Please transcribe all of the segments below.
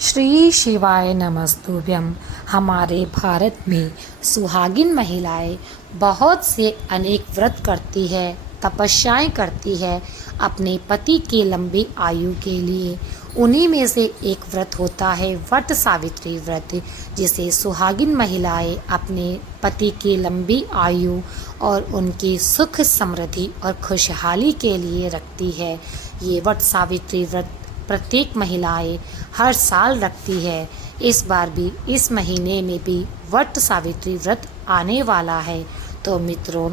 श्री शिवाय नमस्तुभ्यम। हमारे भारत में सुहागिन महिलाएं बहुत से अनेक व्रत करती है, तपस्याएं करती है अपने पति की लंबी आयु के लिए। उन्हीं में से एक व्रत होता है वट सावित्री व्रत, जिसे सुहागिन महिलाएं अपने पति की लंबी आयु और उनकी सुख समृद्धि और खुशहाली के लिए रखती है। ये वट सावित्री व्रत प्रत्येक महिलाएं हर साल रखती है। इस बार भी इस महीने में भी वट सावित्री व्रत आने वाला है। तो मित्रों,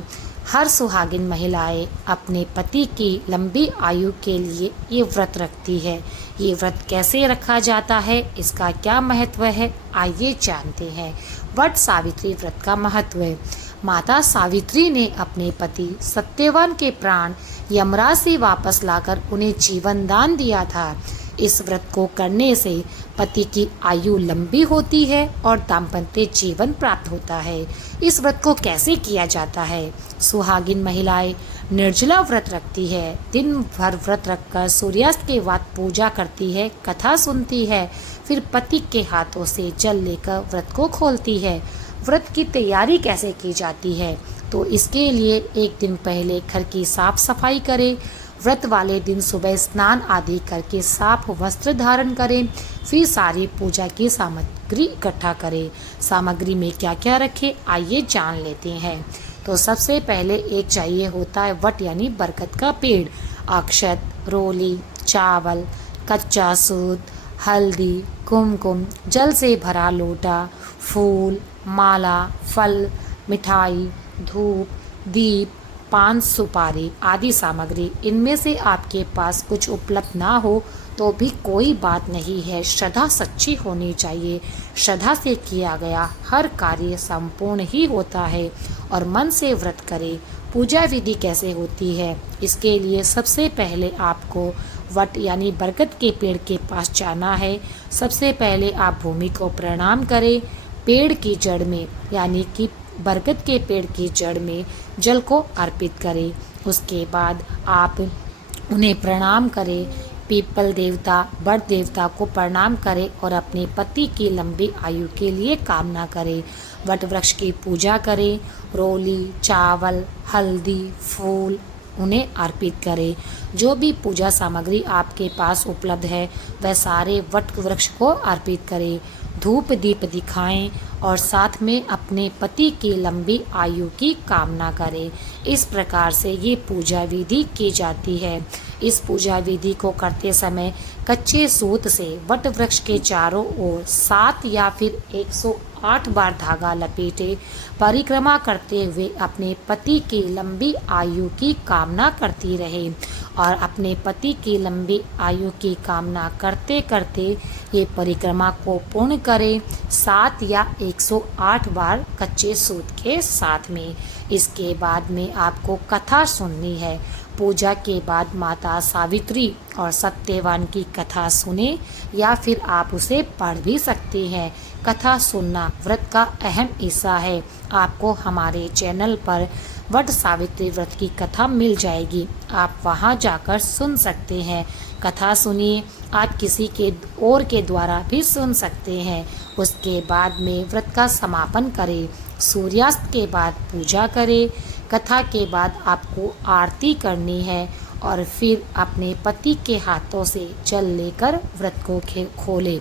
हर सुहागिन महिलाएं अपने पति की लंबी आयु के लिए ये व्रत रखती है। ये व्रत कैसे रखा जाता है, इसका क्या महत्व है, आइए जानते हैं। वट सावित्री व्रत का महत्व है। माता सावित्री ने अपने पति सत्यवान के प्राण यमराज से वापस लाकर उन्हें जीवन दान दिया था। इस व्रत को करने से पति की आयु लंबी होती है और दाम्पत्य जीवन प्राप्त होता है। इस व्रत को कैसे किया जाता है? सुहागिन महिलाएं निर्जला व्रत रखती है। दिन भर व्रत रखकर सूर्यास्त के बाद पूजा करती है, कथा सुनती है, फिर पति के हाथों से जल लेकर व्रत को खोलती है। व्रत की तैयारी कैसे की जाती है? तो इसके लिए एक दिन पहले घर की साफ सफाई करें। व्रत वाले दिन सुबह स्नान आदि करके साफ वस्त्र धारण करें। फिर सारी पूजा की सामग्री इकट्ठा करें। सामग्री में क्या क्या रखें, आइए जान लेते हैं। तो सबसे पहले एक चाहिए होता है वट यानी बरगद का पेड़, अक्षत, रोली, चावल, कच्चा सूत, हल्दी, कुमकुम, जल से भरा लोटा, फूल, माला, फल, मिठाई, धूप, दीप, पान, सुपारी आदि सामग्री। इनमें से आपके पास कुछ उपलब्ध ना हो तो भी कोई बात नहीं है, श्रद्धा सच्ची होनी चाहिए। श्रद्धा से किया गया हर कार्य संपूर्ण ही होता है और मन से व्रत करें। पूजा विधि कैसे होती है? इसके लिए सबसे पहले आपको वट यानी बरगद के पेड़ के पास जाना है। सबसे पहले आप भूमि को प्रणाम करें। पेड़ की जड़ में यानी कि बरगद के पेड़ की जड़ में जल को अर्पित करें। उसके बाद आप उन्हें प्रणाम करें। पीपल देवता, बड़ देवता को प्रणाम करें और अपने पति की लंबी आयु के लिए कामना करें। वट वृक्ष की पूजा करें। रोली, चावल, हल्दी, फूल उन्हें अर्पित करें। जो भी पूजा सामग्री आपके पास उपलब्ध है वह सारे वट वृक्ष को अर्पित करें। धूप दीप दिखाएं और साथ में अपने पति की लंबी आयु की कामना करें। इस प्रकार से ये पूजा विधि की जाती है। इस पूजा विधि को करते समय कच्चे सूत से वट वृक्ष के चारों ओर 7 या फिर 108 बार धागा लपेटे परिक्रमा करते हुए अपने पति की लंबी आयु की कामना करती रहे। और अपने पति की लंबी आयु की कामना करते करते ये परिक्रमा को पूर्ण करें, 7 या 108 बार कच्चे सूत के साथ में। इसके बाद में आपको कथा सुननी है। पूजा के बाद माता सावित्री और सत्यवान की कथा सुने या फिर आप उसे पढ़ भी सकते हैं। कथा सुनना व्रत का अहम हिस्सा है। आपको हमारे चैनल पर वट सावित्री व्रत की कथा मिल जाएगी, आप वहां जाकर सुन सकते हैं। कथा सुनिए, आप किसी के और के द्वारा भी सुन सकते हैं। उसके बाद में व्रत का समापन करें। सूर्यास्त के बाद पूजा करें। कथा के बाद आपको आरती करनी है और फिर अपने पति के हाथों से जल लेकर व्रत को खोलें।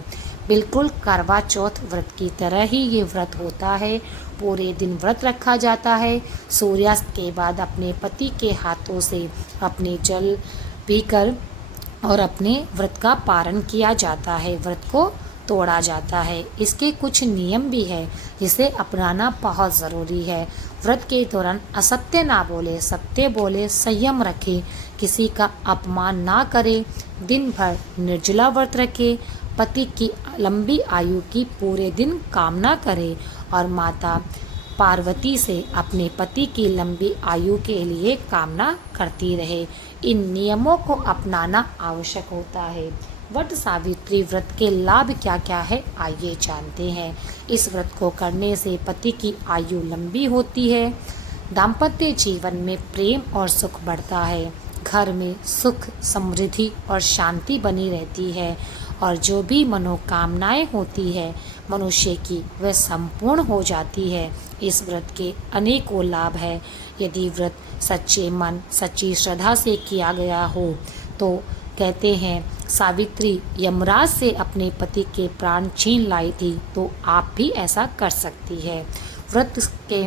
बिल्कुल करवा चौथ व्रत की तरह ही ये व्रत होता है। पूरे दिन व्रत रखा जाता है। सूर्यास्त के बाद अपने पति के हाथों से अपने जल पीकर और अपने व्रत का पारण किया जाता है, व्रत को तोड़ा जाता है। इसके कुछ नियम भी है जिसे अपनाना बहुत ज़रूरी है। व्रत के दौरान असत्य ना बोले, सत्य बोले, संयम रखे, किसी का अपमान ना करे, दिन भर निर्जला व्रत रखे, पति की लंबी आयु की पूरे दिन कामना करे और माता पार्वती से अपने पति की लंबी आयु के लिए कामना करती रहे। इन नियमों को अपनाना आवश्यक होता है। वट सावित्री व्रत के लाभ क्या क्या है, आइए जानते हैं। इस व्रत को करने से पति की आयु लंबी होती है। दाम्पत्य जीवन में प्रेम और सुख बढ़ता है। घर में सुख, समृद्धि और शांति बनी रहती है और जो भी मनोकामनाएं होती है मनुष्य की वह संपूर्ण हो जाती है। इस व्रत के अनेकों लाभ है। यदि व्रत सच्चे मन सच्ची श्रद्धा से किया गया हो तो कहते हैं सावित्री यमराज से अपने पति के प्राण छीन लाई थी, तो आप भी ऐसा कर सकती है। व्रत के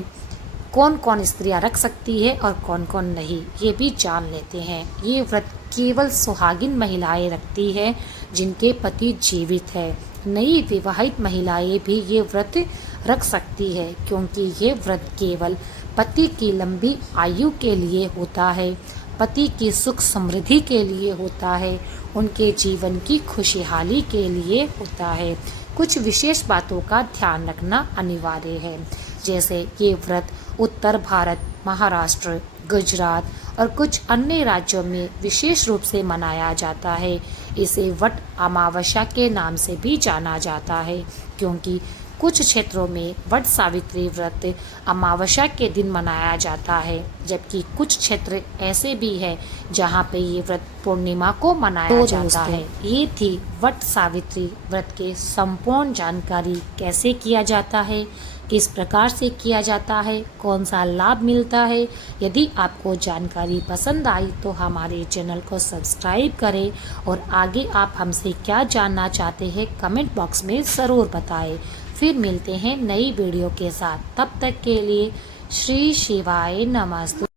कौन कौन स्त्रियां रख सकती है और कौन कौन नहीं, ये भी जान लेते हैं। ये व्रत केवल सुहागिन महिलाएं रखती है जिनके पति जीवित है। नई विवाहित महिलाएं भी ये व्रत रख सकती है, क्योंकि ये व्रत केवल पति की लंबी आयु के लिए होता है, पति की सुख समृद्धि के लिए होता है, उनके जीवन की खुशहाली के लिए होता है। कुछ विशेष बातों का ध्यान रखना अनिवार्य है, जैसे ये व्रत उत्तर भारत, महाराष्ट्र, गुजरात और कुछ अन्य राज्यों में विशेष रूप से मनाया जाता है। इसे वट अमावस्या के नाम से भी जाना जाता है, क्योंकि कुछ क्षेत्रों में वट सावित्री व्रत अमावस्या के दिन मनाया जाता है, जबकि कुछ क्षेत्र ऐसे भी हैं जहां पे ये व्रत पूर्णिमा को मनाया जाता है। ये थी वट सावित्री व्रत के संपूर्ण जानकारी, कैसे किया जाता है, किस प्रकार से किया जाता है, कौन सा लाभ मिलता है। यदि आपको जानकारी पसंद आई तो हमारे चैनल को सब्सक्राइब करें और आगे आप हमसे क्या जानना चाहते हैं कमेंट बॉक्स में ज़रूर बताएं। फिर मिलते हैं नई वीडियो के साथ, तब तक के लिए श्री शिवाय नमस्तु।